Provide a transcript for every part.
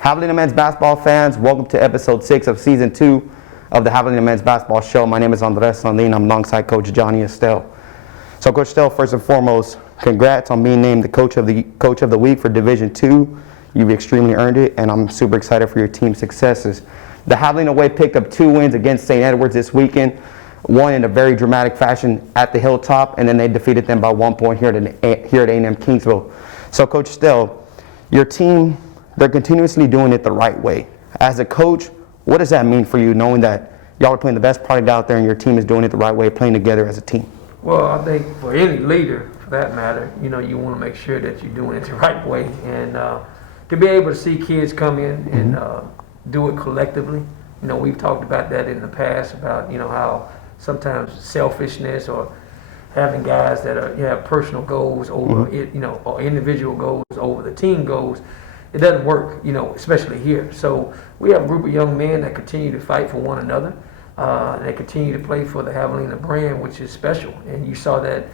Javelina men's basketball fans, welcome to episode 6 of season 2 of the Javelina men's basketball show. My name is Landin. I'm alongside Coach Johnny Estelle. So Coach Estelle, first and foremost, congrats on being named the coach of the week for Division 2. You've extremely earned it, and I'm super excited for your team's successes. The Javelina way picked up 2 wins against St. Edward's this weekend, one in a very dramatic fashion at the Hilltop, and then they defeated them by 1 point here at A&M Kingsville. So Coach Estelle, your team, they're continuously doing it the right way. As a coach, what does that mean for you, knowing that y'all are playing the best product out there and your team is doing it the right way, playing together as a team? Well, I think for any leader, for that matter, you want to make sure that you're doing it the right way. And to be able to see kids come in and do it collectively, we've talked about that in the past, about, how sometimes selfishness or having guys that have personal goals over or individual goals over the team goals, it doesn't work, especially here. So we have a group of young men that continue to fight for one another. And they continue to play for the Javelina brand, which is special. And you saw that,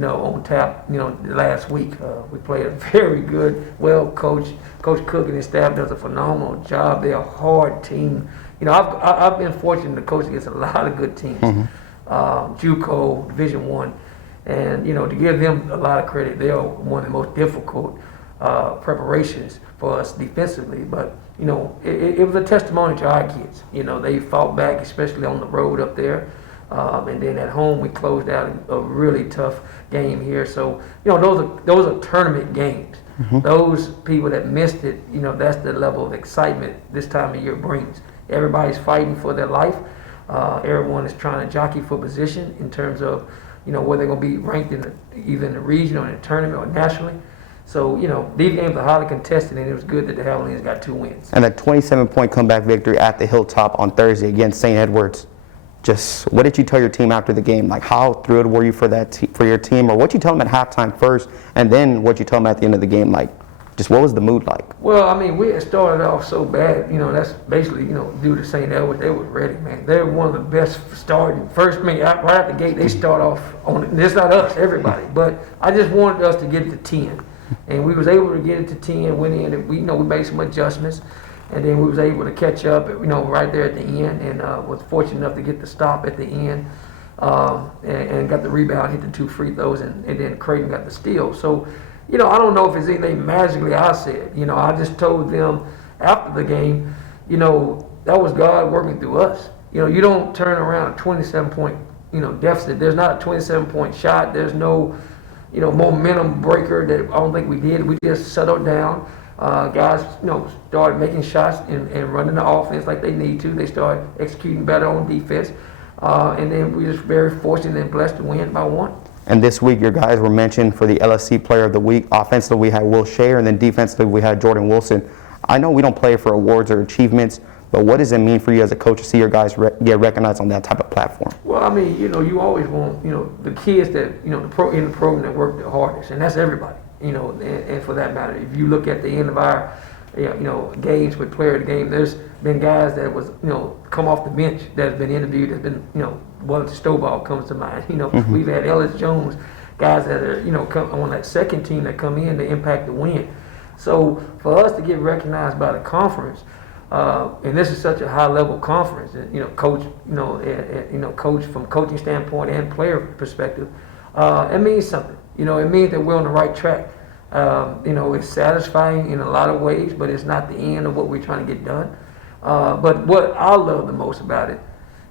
on tap, last week. We played a very good, well-coached. Coach Cook and his staff does a phenomenal job. They're a hard team. I've been fortunate to coach against a lot of good teams. JUCO, Division I. And, to give them a lot of credit, they're one of the most difficult preparations for us defensively. But, it was a testimony to our kids. They fought back, especially on the road up there. And then at home, we closed out a really tough game here. So, those are tournament games. Those people that missed it, that's the level of excitement this time of year brings. Everybody's fighting for their life. Everyone is trying to jockey for position in terms of, where they're going to be ranked either in the region or in the tournament or nationally. So, these games are highly contested, and it was good that the Javelinas got 2 wins. And that 27-point comeback victory at the Hilltop on Thursday against St. Edward's. Just what did you tell your team after the game? Like, how thrilled were you for your team, or what you tell them at halftime first, and then what you tell them at the end of the game? Like, just what was the mood like? Well, we had started off so bad. That's basically, due to St. Edward. They were ready, man. They're one of the best starting. First, right out the gate, they start off on it. It's not us, everybody. But I just wanted us to get it to 10. And we was able to get it to 10, went in, and we made some adjustments. And then we was able to catch up, right there at the end, and was fortunate enough to get the stop at the end, and got the rebound, hit the 2 free throws, and then Creighton got the steal. So, I don't know if it's anything magically I said. I just told them after the game, that was God working through us. You don't turn around a 27-point, deficit. There's not a 27-point shot. There's no, momentum breaker that I don't think we did. We just settled down. Guys, started making shots and running the offense like they need to. They started executing better on defense. And then we just very fortunate and blessed to win by 1. And this week, your guys were mentioned for the LSC Player of the Week. Offensively, we had Will Shayer, and then defensively, we had Jordan Wilson. I know we don't play for awards or achievements, but what does it mean for you as a coach to see your guys get recognized on that type of platform? Well, you always want, the kids that, in the program that work the hardest, and that's everybody. And for that matter, if you look at the end of our, games with player of the game, there's been guys that was, come off the bench that's been interviewed, that's been, Wellington Stovall comes to mind. We've had Ellis Jones, guys that are, come on that second team that come in to impact the win. So for us to get recognized by the conference, and this is such a high-level conference, coach, coach from coaching standpoint and player perspective, it means something. It means that we're on the right track. It's satisfying in a lot of ways, but it's not the end of what we're trying to get done. But what I love the most about it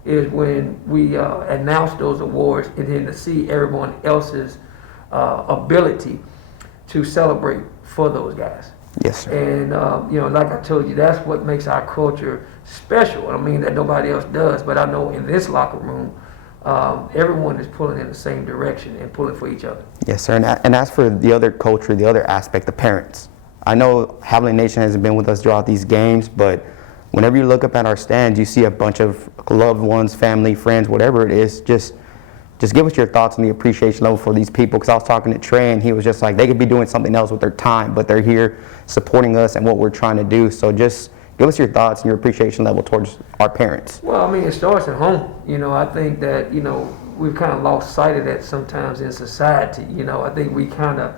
is when we announce those awards and then to see everyone else's ability to celebrate for those guys. Yes, sir. And, like I told you, that's what makes our culture special. That nobody else does, but I know in this locker room, everyone is pulling in the same direction and pulling for each other. Yes, sir. And as for the other culture, the other aspect, the parents. I know Javelina Nation hasn't been with us throughout these games, but whenever you look up at our stands, you see a bunch of loved ones, family, friends, whatever it is. Just give us your thoughts on the appreciation level for these people. Because I was talking to Tre, and he was just like, they could be doing something else with their time, but they're here supporting us and what we're trying to do. So just give us your thoughts and your appreciation level towards our parents. Well, it starts at home. I think that, we've kind of lost sight of that sometimes in society. I think we kind of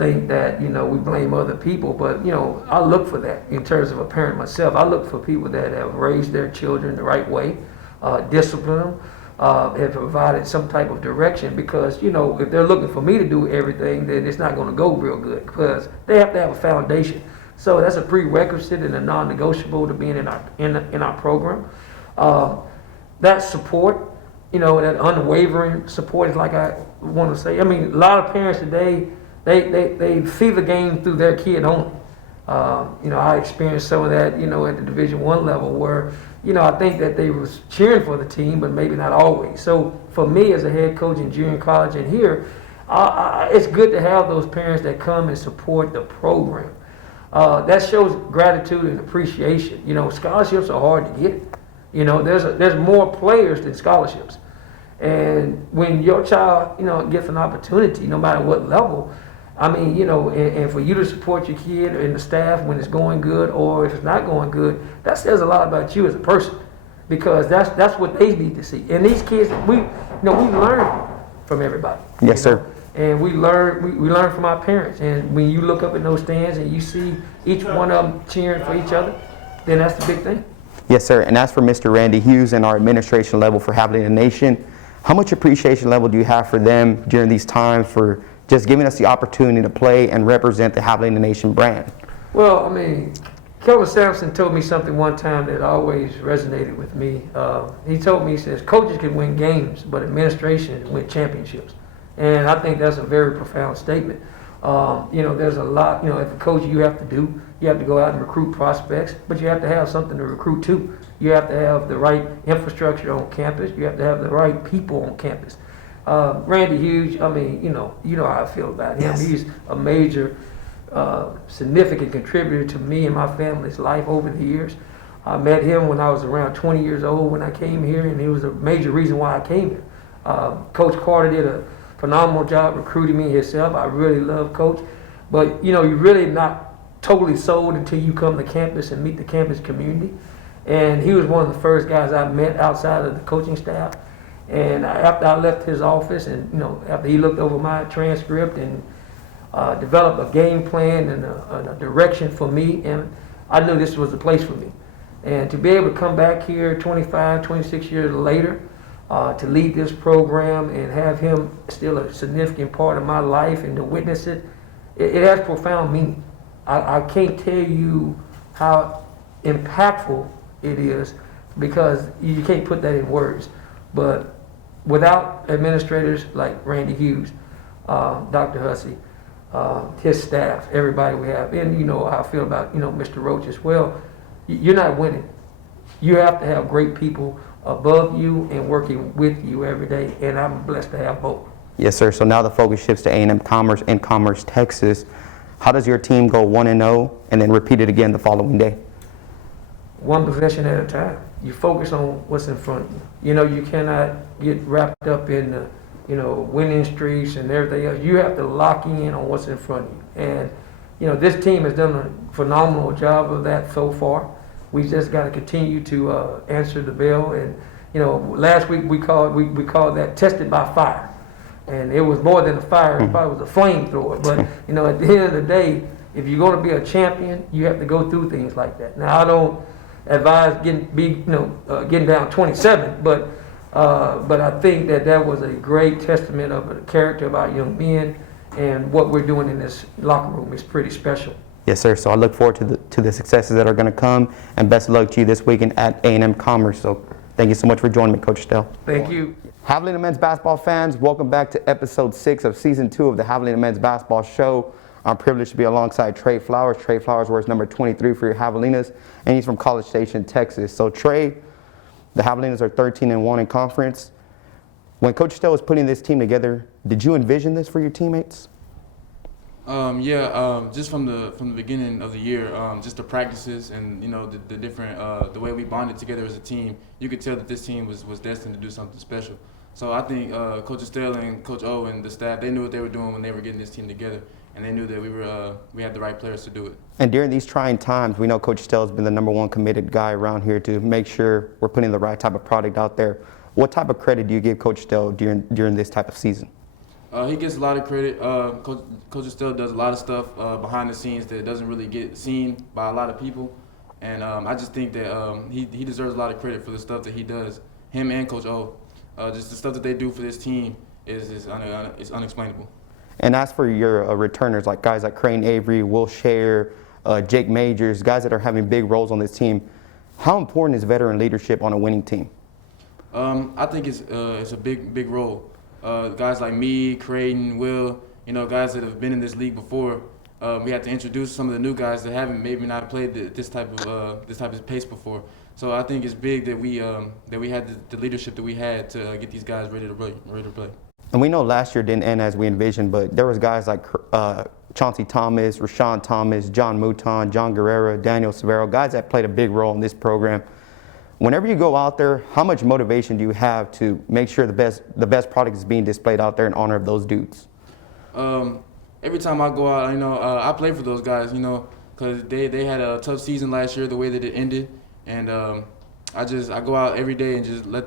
think that, we blame other people, but, I look for that in terms of a parent myself. I look for people that have raised their children the right way, disciplined them, have provided some type of direction, because, if they're looking for me to do everything, then it's not going to go real good, because they have to have a foundation. So that's a prerequisite and a non-negotiable to being in our program. That support, that unwavering support is like I want to say. I mean, a lot of parents today, they see the game through their kid only. I experienced some of that, at the Division I level where, I think that they was cheering for the team, but maybe not always. So for me as a head coach in junior college and here, it's good to have those parents that come and support the program. That shows gratitude and appreciation. Scholarships are hard to get. There's more players than scholarships. And when your child, gets an opportunity, no matter what level, and for you to support your kid and the staff when it's going good, or if it's not going good, that says a lot about you as a person, because that's what they need to see. And these kids, we learn from everybody. Yes, sir. And we learn from our parents. And when you look up in those stands and you see each one of them cheering for each other, then that's the big thing. Yes, sir. And as for Mr. Randy Hughes and our administration level for Javelina Nation, how much appreciation level do you have for them during these times for just giving us the opportunity to play and represent the Javelina Nation brand? Well, Kelvin Sampson told me something one time that always resonated with me. He told me, he says, coaches can win games, but administration can win championships. And I think that's a very profound statement. There's a lot, as a coach, you have to do. You have to go out and recruit prospects, but you have to have something to recruit to. You have to have the right infrastructure on campus. You have to have the right people on campus. Randy Hughes, you know how I feel about him. Yes. He's a major, significant contributor to me and my family's life over the years. I met him when I was around 20 years old when I came here, and he was a major reason why I came here. Coach Carter did a phenomenal job recruiting me himself. I really love Coach. But, you're really not totally sold until you come to campus and meet the campus community. And he was one of the first guys I met outside of the coaching staff. And after I left his office and, after he looked over my transcript and developed a game plan and a direction for me, and I knew this was the place for me. And to be able to come back here 25, 26 years later, to lead this program and have him still a significant part of my life and to witness it, it has profound meaning. I can't tell you how impactful it is, because you can't put that in words. But without administrators like Randy Hughes, Dr. Hussey, his staff, everybody we have, and how I feel about Mr. Roach as well, you're not winning. You have to have great people above you and working with you every day, and I'm blessed to have both. Yes, sir. So now the focus shifts to A&M Commerce in Commerce, Texas. How does your team go 1-0 and then repeat it again the following day? One possession at a time. You focus on what's in front of you. You cannot get wrapped up in the, winning streaks and everything else. You have to lock in on what's in front of you. And, this team has done a phenomenal job of that so far. We just got to continue to answer the bell. And, last week we called that tested by fire. And it was more than a fire, it probably was a flamethrower. But, at the end of the day, if you're going to be a champion, you have to go through things like that. Now, I don't advise getting down 27, but I think that was a great testament of the character of our young men, and what we're doing in this locker room is pretty special. Yes, sir. So I look forward to the successes that are going to come, and best of luck to you this weekend at A&M Commerce. So thank you so much for joining me, Coach Estelle. Thank you. Javelina men's basketball fans, welcome back to episode 6 of season 2 of the Javelina men's basketball show. I'm privileged to be alongside Tre Flowers. Tre Flowers wears number 23 for your Javelinas, and he's from College Station, Texas. So Tre, the Javelinas are 13-1 in conference. When Coach Estelle was putting this team together, did you envision this for your teammates? Just from the beginning of the year, just the practices and the different the way we bonded together as a team, you could tell that this team was destined to do something special. So I think Coach Estelle and Coach O and the staff, they knew what they were doing when they were getting this team together, and they knew that we had the right players to do it. And during these trying times, we know Coach Estelle has been the number one committed guy around here to make sure we're putting the right type of product out there. What type of credit do you give Coach Estelle during this type of season? He gets a lot of credit. Coach Estelle does a lot of stuff behind the scenes that doesn't really get seen by a lot of people. And I just think that he deserves a lot of credit for the stuff that he does. Him and Coach O. Just the stuff that they do for this team is unexplainable. And as for your returners, like guys like Crane Avery, Will Share, Jake Majors, guys that are having big roles on this team, how important is veteran leadership on a winning team? I think it's a big role. Guys like me, Creighton, Will, guys that have been in this league before. We have to introduce some of the new guys that haven't maybe not played this type of pace before. So I think it's big that we had the leadership that we had to get these guys ready to play. And we know last year didn't end as we envisioned, but there was guys like Chauncey Thomas, Rashawn Thomas, John Mouton, John Guerrero, Daniel Severo, guys that played a big role in this program. Whenever you go out there, how much motivation do you have to make sure the best product is being displayed out there in honor of those dudes? Every time I go out, I play for those guys, because they had a tough season last year, the way that it ended, and I go out every day and just I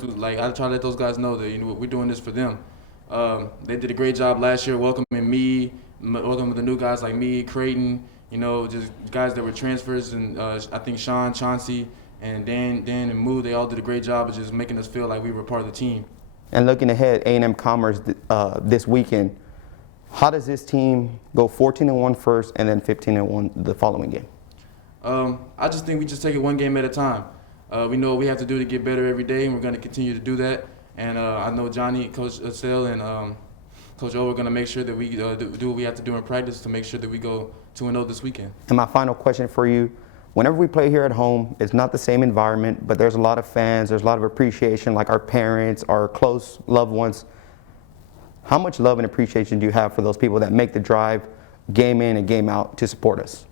try to let those guys know that we're doing this for them. They did a great job last year welcoming me, welcoming the new guys like me, Creighton, just guys that were transfers, and I think Sean, Chauncey, and Dan and Moo, they all did a great job of just making us feel like we were part of the team. And looking ahead, A&M Commerce this weekend, how does this team go 14-1 first and then 15-1 the following game? I just think we just take it one game at a time. We know what we have to do to get better every day, and we're going to continue to do that. And I know Johnny, Coach Estelle, and Coach O are going to make sure that we do what we have to do in practice to make sure that we go 2-0 this weekend. And my final question for you, whenever we play here at home, it's not the same environment, but there's a lot of fans, there's a lot of appreciation, like our parents, our close loved ones. How much love and appreciation do you have for those people that make the drive game in and game out to support us?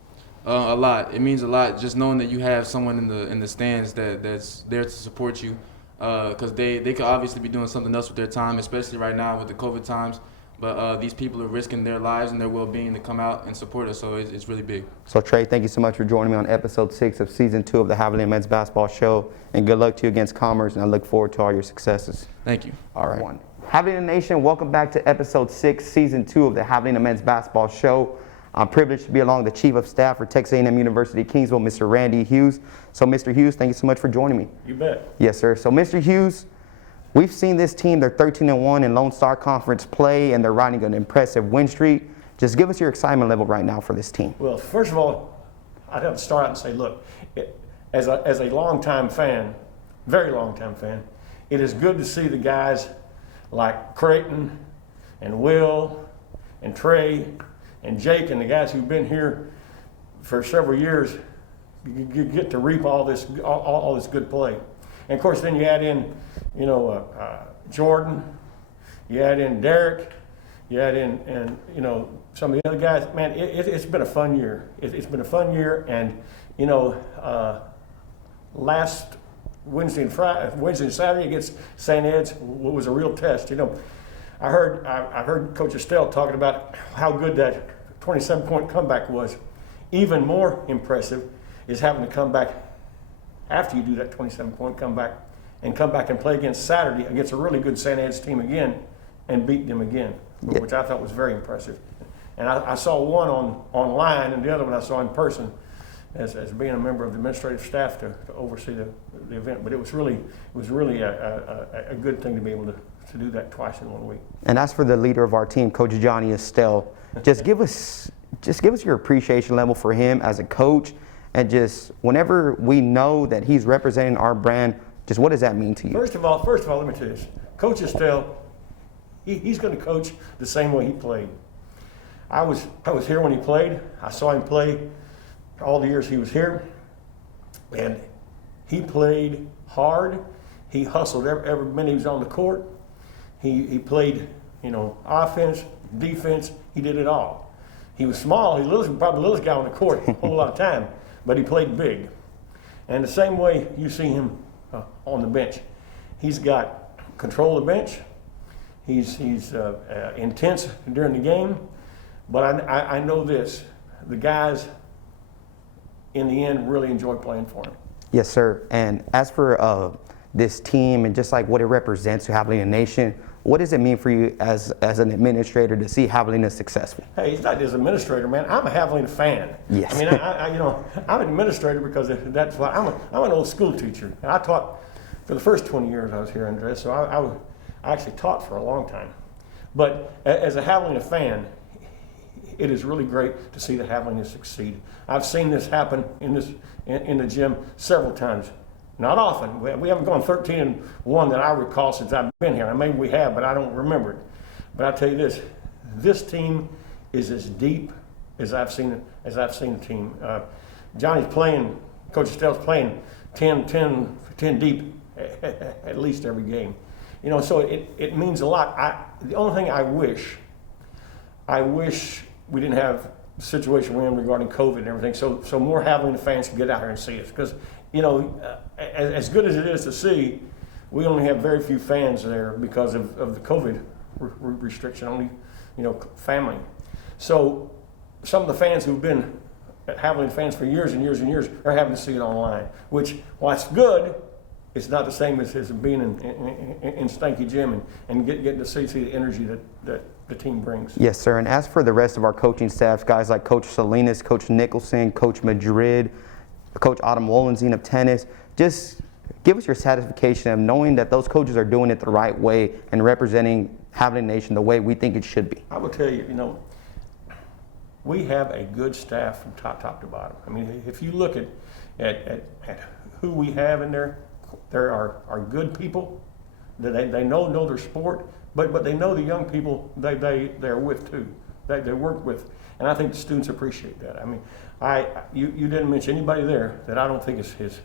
A lot. It means a lot just knowing that you have someone in the stands that's there to support you, because they could obviously be doing something else with their time, especially right now with the COVID times. But these people are risking their lives and their well-being to come out and support us, so it's really big. So Tre, thank you so much for joining me on episode 6 of season 2 of the Javelina Men's Basketball Show, and good luck to you against Commerce, and I look forward to all your successes. Thank you. All right. Javelina Nation, welcome back to episode 6, season 2 of the Javelina Men's Basketball Show. I'm privileged to be along the Chief of Staff for Texas A&M University, Kingsville, Mr. Randy Hughes. So, Mr. Hughes, thank you so much for joining me. You bet. Yes, sir. So, Mr. Hughes, we've seen this team, they're 13-1 in Lone Star Conference play, and they're riding an impressive win streak. Just give us your excitement level right now for this team. Well, first of all, I'd have to start out and say, look, as a longtime fan, very long-time fan, it is good to see the guys like Creighton and Will and Tre and Jake and the guys who've been here for several years get to reap all this good play. And of course, then you add in, Jordan, you add in Derek, you add in, some of the other guys. Man, it's been a fun year. It's been a fun year, and last Wednesday and Saturday against St. Ed's was a real test. I heard Coach Estelle talking about how good that 27-point comeback was. Even more impressive is having to come back after you do that 27-point comeback and come back and play against Saturday against a really good St. Ed's team again and beat them again, which I thought was very impressive. And I saw one online and the other one I saw in person as being a member of the administrative staff to oversee the event. But it was really a good thing to be able to do that twice in 1 week. And as for the leader of our team, Coach Johnny Estelle, just give us your appreciation level for him as a coach, and just whenever we know that he's representing our brand, just what does that mean to you? First of all, let me tell you this. Coach Estelle, he's going to coach the same way he played. I was here when he played. I saw him play all the years he was here, and he played hard. He hustled every minute he was on the court. He played, offense, defense. He did it all. He was small. He was probably the littlest guy on the court a whole lot of time, but he played big. And the same way you see him on the bench, he's got control of the bench. He's intense during the game, but I know this: the guys in the end really enjoy playing for him. Yes, sir. And as for this team and just like what it represents to Javelina Nation, what does it mean for you as an administrator to see Javelina successful? Hey, he's not just an administrator, man. I'm a Javelina fan. Yes. I mean, I'm an administrator because that's why I'm an old school teacher, and I taught for the first 20 years I was here, Andres. So I actually taught for a long time. But as a Javelina fan, it is really great to see the Javelina succeed. I've seen this happen in the gym several times. Not often. We haven't gone 13-1 that I recall since I've been here. Maybe we have, but I don't remember it. But I tell you this team is as deep as I've seen the team. Johnny's playing, Coach Estelle's playing 10 deep at least every game. You know, so it means a lot. The only thing I wish we didn't have the situation we're in regarding COVID and everything, so more Javelina fans can get out here and see us. Because, you know, as good as it is to see, we only have very few fans there because of the COVID restriction, only, you know, family. So some of the fans who've been Javelina fans for years and years and years are having to see it online, which, while it's good, it's not the same as being in Stanky Gym and getting to see the energy that the team brings. Yes, sir. And as for the rest of our coaching staffs, guys like Coach Salinas, Coach Nicholson, Coach Madrid, Coach Autumn Wolenstein of tennis, just give us your satisfaction of knowing that those coaches are doing it the right way and representing Javelina Nation the way we think it should be. I will tell you, you know, we have a good staff from top to bottom. I mean, if you look at who we have in there are good people. They know their sport, but they know the young people they're with too. They work with, and I think the students appreciate that. I mean, you didn't mention anybody there that I don't think is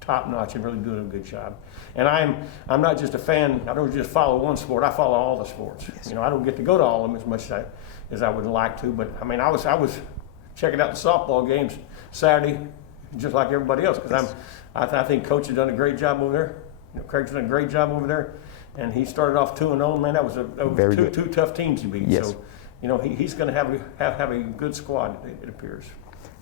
top notch and really doing a good job. And I'm not just a fan. I don't just follow one sport. I follow all the sports. Yes. You know, I don't get to go to all of them as much as I would like to. But I mean, I was checking out the softball games Saturday, just like everybody else, because I think Coach has done a great job over there. You know, Craig's done a great job over there, and he started off 2-0. Man, that was two tough teams to beat. Yes. So, you know, he's going to have a good squad. It appears.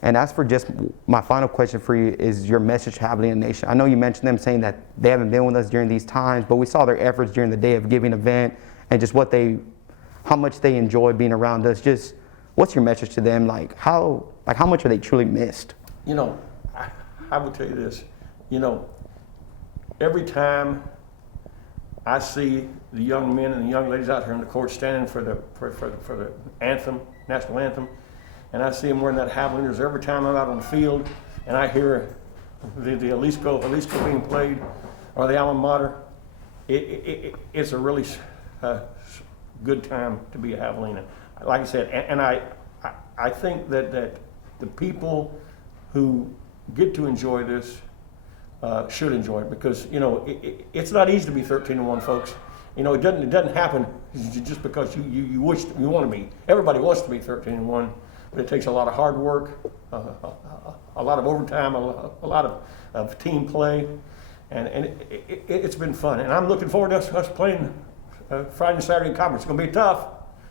And as for just my final question for you is your message to Javelina Nation. I know you mentioned them saying that they haven't been with us during these times, but we saw their efforts during the Day of Giving event and just how much they enjoy being around us. Just what's your message to them? How much are they truly missed? You know, I would tell you this. You know, every time I see the young men and the young ladies out here in the court standing for the anthem, national anthem, and I see them wearing that Javelinas every time I'm out on the field, and I hear the Jalisco being played, or the alma mater, it's a really good time to be a Javelina. Like I said, and I think that the people who get to enjoy this should enjoy it, because, you know, it's not easy to be 13-1, folks. You know, it doesn't happen just because you want to be. Everybody wants to be 13-1, but it takes a lot of hard work, a lot of overtime, a lot of team play, and it's been fun. And I'm looking forward to us playing Friday and Saturday in conference. It's going to be tough.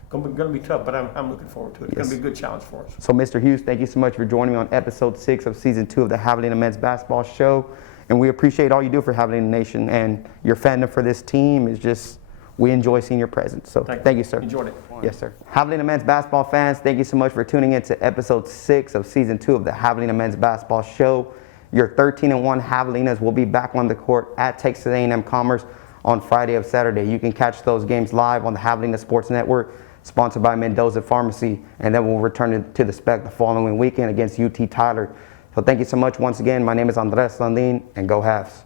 Going to be tough, but I'm looking forward to it. It's going to be a good challenge for us. So, Mr. Hughes, thank you so much for joining me on episode 6 of season 2 of the Javelina Men's Basketball Show. And we appreciate all you do for Javelina Nation, and your fandom for this team is just, we enjoy seeing your presence. So thank you, sir. Enjoyed it. Yes, sir. Javelina Men's Basketball fans, thank you so much for tuning in to episode 6 of season 2 of the Javelina Men's Basketball Show. Your 13-1 Javelinas will be back on the court at Texas A&M Commerce on Friday of Saturday. You can catch those games live on the Javelina Sports Network, sponsored by Mendoza Pharmacy, and then we'll return to the Spec the following weekend against UT Tyler. So thank you so much once again. My name is Andres Landin, and go Javs.